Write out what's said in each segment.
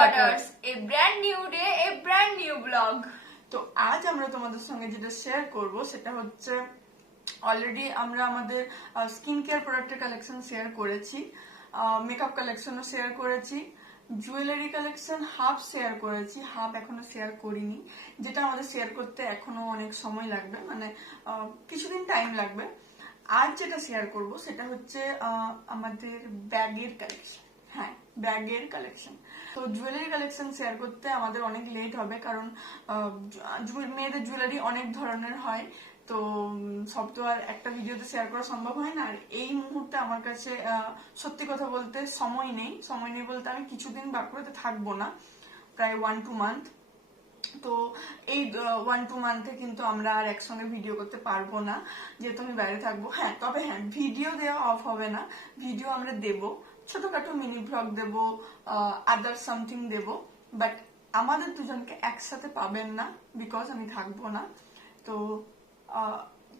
daughters, a brand new day, a brand new vlog. তো আজ আমরা তোমাদের সঙ্গে যেটা শেয়ার করব সেটা হচ্ছে অলরেডি আমরা আমাদের স্কিন কেয়ার প্রোডাক্টের কালেকশন শেয়ার করেছি, মেকআপ কালেকশনও শেয়ার করেছি, জুয়েলারি কালেকশন হাফ শেয়ার করেছি, হাফ এখনো শেয়ার করিনি, যেটা আমাদের শেয়ার করতে এখনো অনেক সময় লাগবে, মানে কিছুদিন টাইম লাগবে। আজ যেটা শেয়ার করব সেটা হচ্ছে আমাদের ব্যাগের কালেকশন। হ্যাঁ, ব্যাগের কালেকশন। তো জুয়েলারি কালেকশন শেয়ার করতে আমাদের অনেক লেট হবে, কারণ মেয়েদের জুয়েলারি অনেক ধরনের হয়, তো সব তো আর একটা ভিডিওতে শেয়ার করা সম্ভব হয় না। আর এই মুহূর্তে আমার কাছে সত্যি কথা বলতে সময় নেই বলতে আমি কিছুদিন বাঁকুড়াতে থাকবো না, প্রায় 1-2 মান্থ। তো এই 1-2 মান্থে কিন্তু আমরা আর একসঙ্গে ভিডিও করতে পারবো না, যেহেতু আমি বাইরে থাকবো। হ্যাঁ, তবে হ্যাঁ, ভিডিও দেওয়া অফ হবে না, ভিডিও আমরা দেবো, ছোটখাটো মিনি ব্লগ দেবো, আদার সামথিং দেবো, বাট আমাদের দুজনকে একসাথে পাবেন না, বিকজ আমি থাকবো না। তো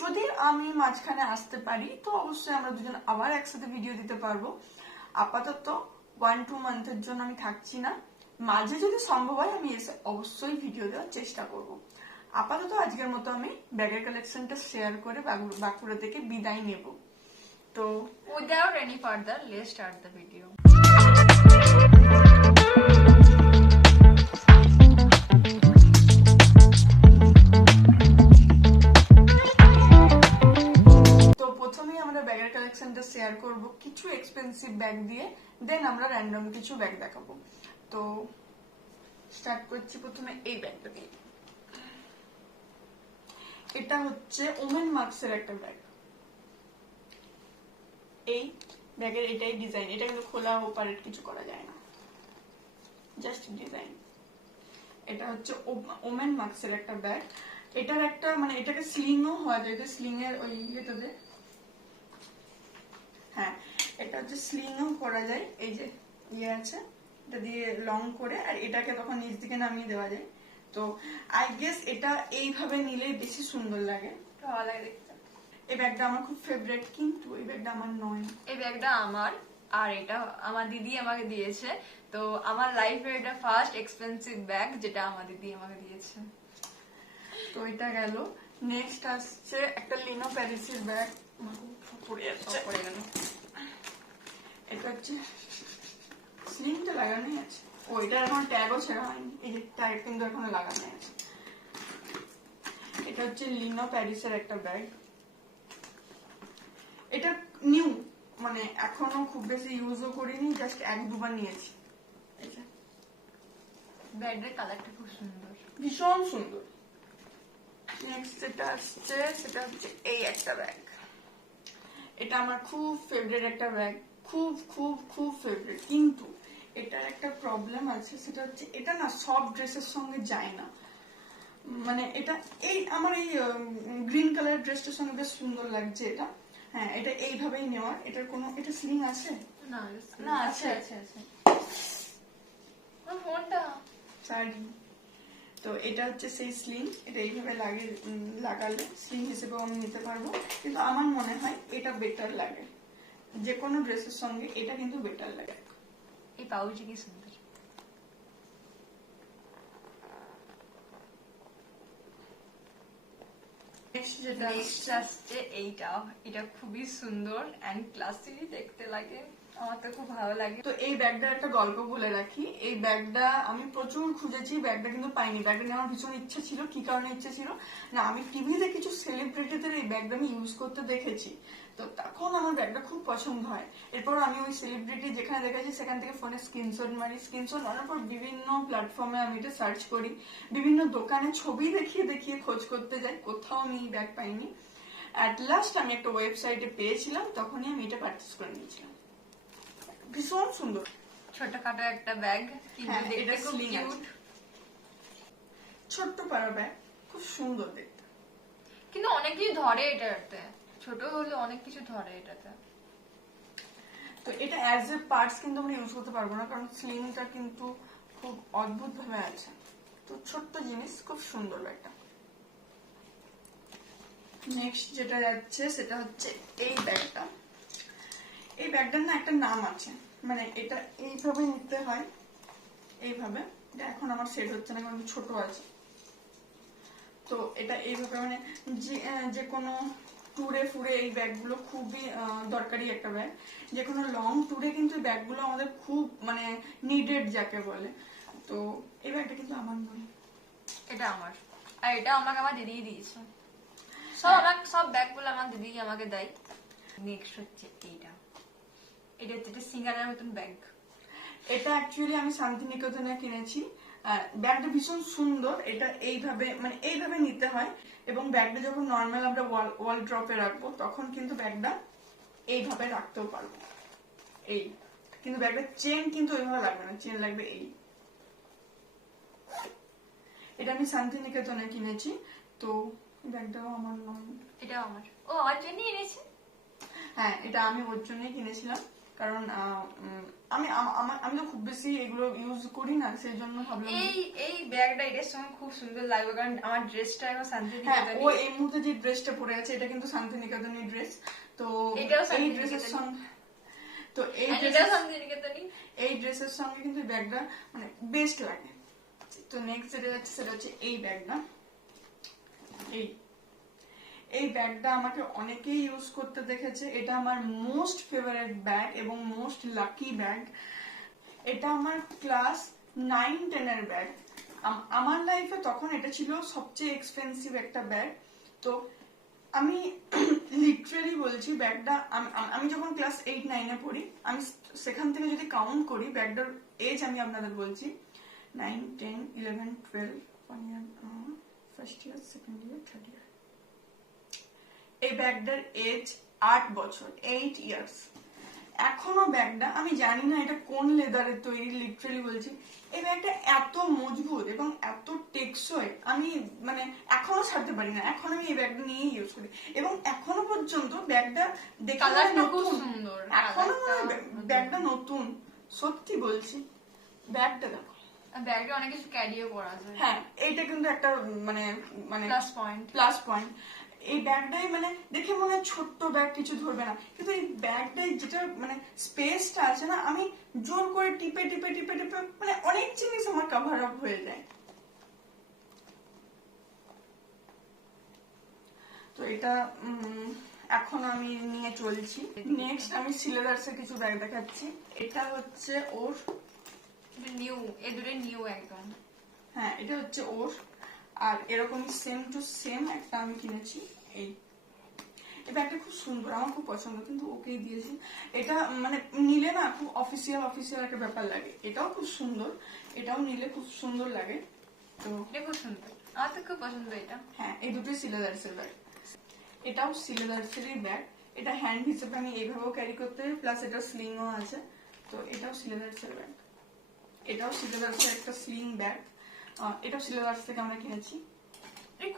যদি আমি মাঝখানে আসতে পারি তো অবশ্যই আমরা দুজন আবার একসাথে ভিডিও দিতে পারবো। আপাতত 1-2 মান্থের জন্য আমি থাকছি না, মাঝে যদি সম্ভব হয় আমি এসে অবশ্যই ভিডিও দেওয়ার চেষ্টা করব। আপাতত আজকের মতো আমি ব্যাগের কালেকশনটা শেয়ার করে বাঁকুড়া থেকে বিদায় নেব। তো Without any further, let's start the video. তো প্রথমেই আমরা ব্যাগের কালেকশনটা শেয়ার করব কিছু এক্সপেন্সিভ ব্যাগ দিয়ে, দেন আমরা র্যান্ডম কিছু ব্যাগ দেখাবো। তো স্টার্ট করছি প্রথমে এই ব্যাগটা দিয়ে। এটা হচ্ছে ওমেন মার্কসের একটা ব্যাগ। এই ব্যাগের এটাই ডিজাইন, এটা কিন্তু খোলা অপারেট কিছু করা যায় না, জাস্ট ডিজাইন। এটা হচ্ছে ওমেন মার্কসের একটা ব্যাগ। এটার একটা মানে এটাকে স্লিংও হওয়া যায়, স্লিং এর ওই ইয়েটাতে, হ্যাঁ এটা হচ্ছে স্লিংও করা যায়, এই যে ইয়ে আছে এটা দিয়ে লং করে, আর এটাকে তখন নিচ দিকে নামিয়ে দেওয়া যায়। তো আই গেস এটা এইভাবে নিলে বেশি সুন্দর লাগে, ভালো লাগে দেখতে। এই ব্যাগটা আমার খুব ফেভারিট, কিন্তু এই ব্যাগটা আমার নয়। এই ব্যাগটা আমার, আর এটা আমার দিদি আমাকে দিয়েছে। তো আমার লাইফের এটা ফার্স্ট এক্সপেন্সিভ ব্যাগ যেটা আমার দিদি আমাকে দিয়েছে। তো এটা গেল। নেক্সট আসছে একটা লিনো প্যারিসের ব্যাগ, পড়ে গেল। এটা হচ্ছে স্লিংটা লাগানোই আছে, ও এটা এখন ট্যাগও ছেড়া হয়নি, এই যে ট্যাগ কিন্তু এখনো লাগানো আছে। এটা হচ্ছে লিনো প্যারিসের একটা ব্যাগ। এটা নিউ, মানে এখনো খুব বেশি ইউজও করিনি, জাস্ট 1-2 বার নিয়েছি। ব্যাগের কালারটা খুব সুন্দর, ভীষণ সুন্দর। নেক্সট যেটা আসছে সেটা হচ্ছে এই একটা ব্যাগ। এটা আমার খুব ফেভারিট একটা ব্যাগ, খুব খুব খুব ফেভারিট, কিন্তু এটার একটা প্রবলেম আছে, সেটা হচ্ছে এটা না সব ড্রেসের সঙ্গে যায় না। মানে এটা এই আমার এই গ্রিন কালার ড্রেসটার সঙ্গে বেশ সুন্দর লাগছে এটা। হ্যাঁ, এটা এইভাবেই নেওয়ার। এটার কোনো এটা স্লিং আছে না না আছে আছে আছে ফোনটা শাড়ি। তো এটা হচ্ছে সেই স্লিং, এটা এইভাবে লাগালে স্লিং হিসেবে আমি নিতে পারবো, কিন্তু আমার মনে হয় এটা বেটার লাগে, যে কোনো ড্রেসের সঙ্গে এটা কিন্তু বেটার লাগে। এই পাউচি কি সুন্দর। যেটা নেক্সট আসছে এইটা, এটা খুবই সুন্দর এন্ড ক্লাসি দেখতে লাগে, আমার তো খুব ভালো লাগে। তো এই ব্যাগটার একটা গল্প বলে রাখি। এই ব্যাগটা আমি প্রচুর খুঁজেছি, ব্যাগটা কিন্তু পাইনি। ব্যাগটা নিয়ে আমার ভীষণ ইচ্ছা ছিল। কি কারণে ইচ্ছা ছিল না, আমি টিভিতে কিছু সেলিব্রিটিদের এই ব্যাগটা আমি ইউজ করতে দেখেছি, তো তখন আমার ব্যাগটা খুব পছন্দ হয়। এরপর আমি ওই সেলিব্রিটি যেখানে দেখেছি সেখান থেকে ফোনে স্ক্রিনশট মারি, স্ক্রিনশট মারার পর বিভিন্ন প্ল্যাটফর্মে আমি এটা সার্চ করি, বিভিন্ন দোকানে ছবি দেখিয়ে দেখিয়ে খোঁজ করতে যাই, কোথাও আমি এই ব্যাগ পাইনি। অ্যাট লাস্ট আমি একটা ওয়েবসাইটে পেয়েছিলাম, তখনই আমি এটা পারচেস করে নিয়েছিলাম। ভীষণ সুন্দর ছোটখাটো একটা ব্যাগ, কিন্তু দেখতে খুব কিউট। ছোট্ট পাড়া ব্যাগ, খুব সুন্দর দেখতে, কিন্তু অনেক কিছু ধরে এটাতে, ছোট হলে অনেক কিছু ধরে এটাতে। তো এটা অ্যাজ এ পার্টস কিন্তু আমরা ইউজ করতে পারবো না, কারণ স্লিংটা কিন্তু খুব অদ্ভুত ভাবে আছে। তো ছোট্ট জিনিস, খুব সুন্দর ব্যাগটা। নেক্সট যেটা যাচ্ছে সেটা হচ্ছে এই ব্যাগটা। এই ব্যাগটার না একটা নাম আছে, মানে এটা এইভাবে নিতে হয়, এইভাবে, এটা এখন আমার সেট হচ্ছে না কারণ ছোট আছে। তো এটা এইভাবে মানে যে কোনো ট্যুরে ফুরে এই ব্যাগগুলো খুবই দরকারি একটা ব্যাগ। যে কোনো লং ট্যুরে কিন্তু এই ব্যাগগুলো আমাদের খুব মানে নিডেড যাকে বলে। তো এই ব্যাগটা কিন্তু আমার নয়, এটা আমার, আর এটা আমাকে আমার দিদিই দিয়েছে। সব ব্যাগগুলো আমার দিদি আমাকে দেয়। নেক্সট হচ্ছে এইটা, এটা হচ্ছে একটা সিঙ্গারের মতন ব্যাগ। এটা অ্যাকচুয়ালি আমি শান্তিনিকেতনে কিনেছি। ব্যাগটা ভীষণ সুন্দর। এটা এইভাবে মানে এইভাবে নিতে হয়, এবং ব্যাগটা যখন নর্মাল আমরা ওয়াল ড্রপে রাখবো তখন কিন্তু ব্যাগটা এইভাবে রাখতেও পারবো। এই কিন্তু ব্যাগটা চেন কিন্তু ওইভাবে লাগবে না, চেন লাগবে এই। এটা আমি শান্তিনিকেতনে কিনেছি। তো ব্যাগটাও আমার নয়, এটাও আমার। ও আমার জন্যই এনেছে। হ্যাঁ এটা আমি ওর জন্যই কিনেছিলাম, কারণ আমি তো খুব বেশি এগুলো ইউজ করি না, সেই জন্য ভাবলাম এই ব্যাগটা এটার সঙ্গে খুব সুন্দর লাগবে, কারণ আমার ড্রেসটা এখন হ্যাঁ শান্তিনিকেতনে। ও এই মুহূর্তে যে ড্রেসটা পরে আছে এটা কিন্তু শান্তিনিকেতনের ড্রেস। তো এটাও এই ড্রেসের শান্তিনিকেতনই। সঙ্গে তো এই এটাও ড্রেসের শান্তিনিকেতনই। এই ড্রেসের সঙ্গে কিন্তু এই ব্যাগটা মানে বেস্ট লাগে। তো নেক্সট যেটা যাচ্ছে সেটা হচ্ছে এই ব্যাগটা। এই ব্যাগটা আমাকে অনেকেই ইউজ করতে দেখেছে। এটা আমার মোস্ট ফেভারিট ব্যাগ এবং মোস্ট লাকি ব্যাগ। এটা আমার ক্লাস 9-10 এর ব্যাগ। আমার লাইফে তখন এটা ছিল সবচেয়ে এক্সপেন্সিভ একটা ব্যাগ। তো আমি লিটারেলি বলছি ব্যাগটা আমি যখন ক্লাস 8-9 এ পড়ি, আমি সেখান থেকে যদি কাউন্ট করি ব্যাগটার এজ আমি আপনাদের বলছি 9, 10, 11, 12, 1 year, first year, second year, third year. এই ব্যাগটার এজ 8 বছর, 8 ইয়ার্স। এখনো ব্যাগটা আমি জানি না এটা কোন লেদারের তৈরি, লিটারালি বলছি এই ব্যাগটা এত মজবুত এবং এত টেকসই, আমি মানে এখনো ছাড়তে পারি না। এখন আমি এই ব্যাগটা নিয়ে ইউজ করি এবং এখনো পর্যন্ত ব্যাগটা দেখে কালারটা খুব সুন্দর, এখনো ব্যাগটা নতুন, সত্যি বলছি। ব্যাগটা দেখো, ব্যাগটা অনেক কিছু ক্যারিও করা যায়। হ্যাঁ এইটা কিন্তু একটা মানে মানে প্লাস পয়েন্ট। এই ব্যাগটাই মানে দেখে মনে হয় ছোট্ট ব্যাগ, কিছু ধরবে না, কিন্তু এই ব্যাগটাই যেটা মানে স্পেসটা আছে না, আমি জোর করে টিপে টিপে টিপে টিপে মানে অনেক জিনিস আমার কভার আপ হয়ে যায়। তো এটা এখন আমি নিয়ে চলছি। নেক্সট আমি সিলেদার্সের কিছু ব্যাগ দেখাচ্ছি। এটা হচ্ছে ওর নিউ, এই দুটো নিউ একদম। হ্যাঁ এটা হচ্ছে ওর, আর এরকমই সেম টু সেম একটা আমি কিনেছি। এই ব্যাগটা খুব সুন্দর, আমার খুব পছন্দ, কিন্তু ওকেই দিয়েছি। এটা মানে নিলে না খুব অফিসিয়াল একটা ব্যাপার লাগে। এটাও খুব সুন্দর, এটাও নিলে খুব সুন্দর লাগে। তো এটা খুব সুন্দর, আমার তো খুব পছন্দ এটা। হ্যাঁ এই দুটোই সিলেদার্সের ব্যাগ। এটাও সিলেদার্সেরই ব্যাগ। এটা হ্যান্ড হিসেবে আমি এইভাবেও ক্যারি করতে পারি, প্লাস এটা স্লিংও আছে। তো এটাও সিলেদার্সের ব্যাগ। এটাও সিলেদার্সের একটা স্লিং ব্যাগ। এটাও সিলেদার্স থেকে আমরা কিনেছি।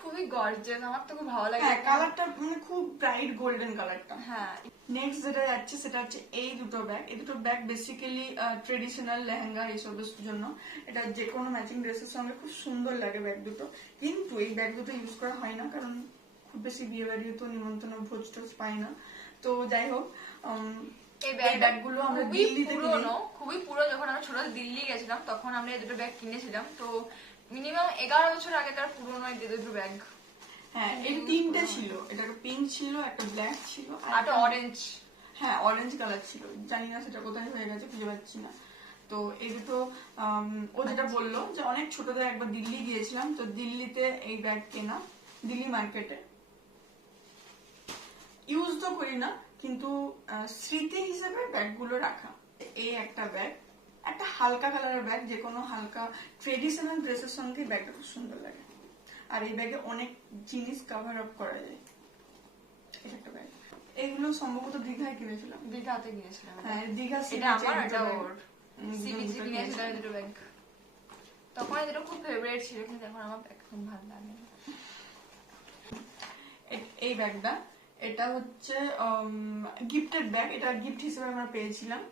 খুবই গর্জিয়াস, আমার তো খুব ভালো লাগে। হ্যাঁ কালারটা মানে খুব ব্রাইট গোল্ডেন কালারটা। হ্যাঁ নেক্সট যেটা যাচ্ছে সেটা হচ্ছে এই দুটো ব্যাগ। এই দুটো ব্যাগ বেসিক্যালি ট্রেডিশনাল লেহেঙ্গা এইসবের জন্য। এটা যে কোনো ম্যাচিং ড্রেসের সঙ্গে খুব সুন্দর লাগে ব্যাগ দুটো, কিন্তু এই ব্যাগ দুটো ইউজ করা হয় না, কারণ খুব বেশি বিয়ে বাড়ি তো নিমন্ত্রণ ভোজ টোজ পাই না। তো যাই হোক এই ব্যাগগুলো আমরা দিল্লিতে খুবই পুরো। যখন আমরা ছোট দিল্লি গেছিলাম তখন আমরা এই দুটো ব্যাগ কিনেছিলাম। তো মিনিমাম 11 বছর আগেকার পুরোনো এই দুটো ব্যাগ। হ্যাঁ এই তিনটে ছিল, এটা একটা পিঙ্ক ছিল, একটা ব্ল্যাক ছিল, আর একটা অরেঞ্জ। হ্যাঁ অরেঞ্জ কালার ছিল, জানি না সেটা কোথায় হয়ে গেছে, খুঁজে পাচ্ছি না। তো এই দুটো ও যেটা বললো যে অনেক ছোটদের একবার দিল্লি গিয়েছিলাম, তো দিল্লিতে এই ব্যাগ কেনা, দিল্লি মার্কেটে। ইউজ তো করি না, কিন্তু স্মৃতি হিসেবে ব্যাগগুলো রাখা। এই একটা ব্যাগ, একটা হালকা কালারের ব্যাগ, যে কোনো হালকা ট্রেডিশনাল ড্রেসের সঙ্গে ব্যাগটা খুব সুন্দর লাগে। আর এই ব্যাগে অনেক জিনিস কভার আপ করা যায়। এটা একটা ব্যাগ। এগুলো সম্ভবত দীঘায় কিনেছিলাম। দীঘাতে গিয়েছিলাম। হ্যাঁ দীঘা। এটা আমার, এটা ওর। সিবিসি কিনেছিলাম এই দুটো ব্যাগ। তখন এই দুটো খুব ফেভারিট ছিল, কিন্তু এখন আমার ব্যাগ খুব ভালো লাগে। এই ব্যাগটা, এটা হচ্ছে গিফটেড ব্যাগ। এটা গিফট হিসেবে আমরা পেয়েছিলাম।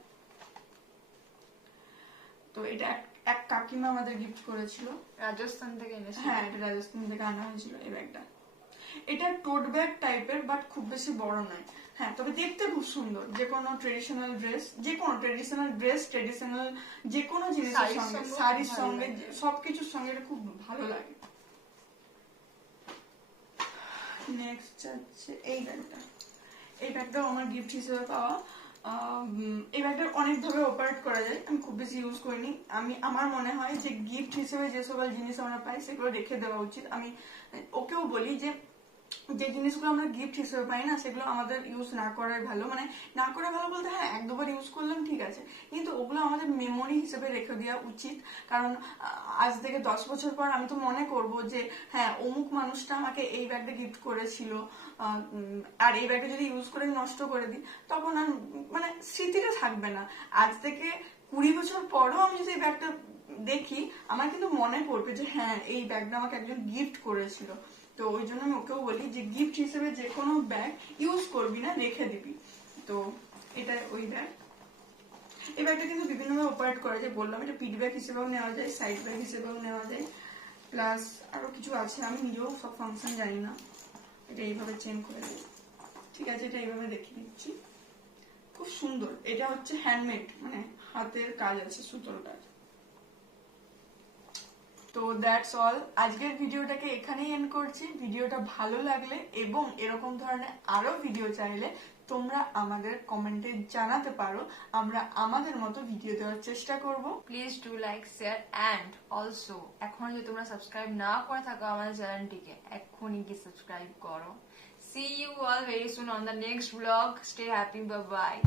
তো এটা এক কাকিমা আমাদের গিফট করেছিল, রাজস্থান থেকে এনেছিল। হ্যাঁ এটা রাজস্থান থেকে আনা হয়েছিল এই ব্যাগটা। এটা টোট ব্যাগ টাইপের, বাট খুব বেশি বড় নয়। হ্যাঁ, তবে দেখতে খুব সুন্দর। যে কোনো ট্রেডিশনাল ড্রেস ট্রেডিশনাল যে কোনো জিনিসের শাড়ির সঙ্গে, সঙ্গেও শাড়ির ভালো সঙ্গে, লাগে। সবকিছুর সঙ্গে এটা খুব ভালো লাগে। নেক্সট হচ্ছে এই ব্যাগটা। এই ব্যাগটাও আমার গিফট হিসেবে পাওয়া। এই ব্যাগটা অনেকভাবে অপারেট করা যায়, আমি খুব বেশি ইউজ করিনি। আমার মনে হয় যে গিফট হিসেবে যে সকল জিনিস আমরা পাই সেগুলো রেখে দেওয়া উচিত। আমি ওকেও বলি যে যে জিনিসগুলো আমরা গিফট হিসেবে পাই না সেগুলো আমাদের ইউজ না করাই ভালো। মানে না করা ভালো বলতে হ্যাঁ এক দুবার ইউজ করলাম ঠিক আছে, কিন্তু ওগুলো আমাদের মেমোরি হিসেবে রেখে দেওয়া উচিত। কারণ আজ থেকে 10 বছর পর আমি তো মনে করব যে হ্যাঁ অমুক মানুষটা আমাকে এই ব্যাগটা গিফট করেছিল, আর এই ব্যাগটা যদি ইউজ করে নষ্ট করে দিই তখন আর মানে স্মৃতিটা থাকবে না। আজ থেকে 20 বছর পরও আমি যদি এই ব্যাগটা দেখি আমার কিন্তু মনে পড়বে যে হ্যাঁ এই ব্যাগটা আমাকে একজন গিফট করেছিল। তো ওই জন্য আমি ওকেও বলি যে গিফট হিসেবে যে কোনো ব্যাগ ইউজ করবি না, রেখে দিবি। তো এটা ওই ব্যাগ। এই ব্যাগটা কিন্তু বিভিন্নভাবে অপারেট করা যায়, বললাম এটা পিট ব্যাগ হিসেবেও নেওয়া যায়, সাইড ব্যাগ হিসেবেও নেওয়া যায়, প্লাস আরো কিছু আছে আমি নিজেও সব ফাংশন জানি না। এটা এইভাবে চেন করে দিই, ঠিক আছে, এটা এইভাবে রেখে দিচ্ছি। খুব সুন্দর, এটা হচ্ছে হ্যান্ডমেড, মানে হাতের কাজ আছে, সুতোর কাজ। তো দ্যাটস অল, আজকের ভিডিওটাকে এখানেই এন্ড করছি। ভিডিওটা ভালো লাগলে এবং এরকম ধরনের আরো ভিডিও চাইলে তোমরা আমাদের কমেন্টে জানাতে পারো, আমরা আমাদের মতো ভিডিও দেওয়ার চেষ্টা করব। Please do like share and also এখনো যদি তোমরা সাবস্ক্রাইব না করে থাকো আমাদের চ্যানেলটিকে এক্ষুনি গিয়ে সাবস্ক্রাইব করো। See you all very soon on the next vlog. Stay happy. Bye bye.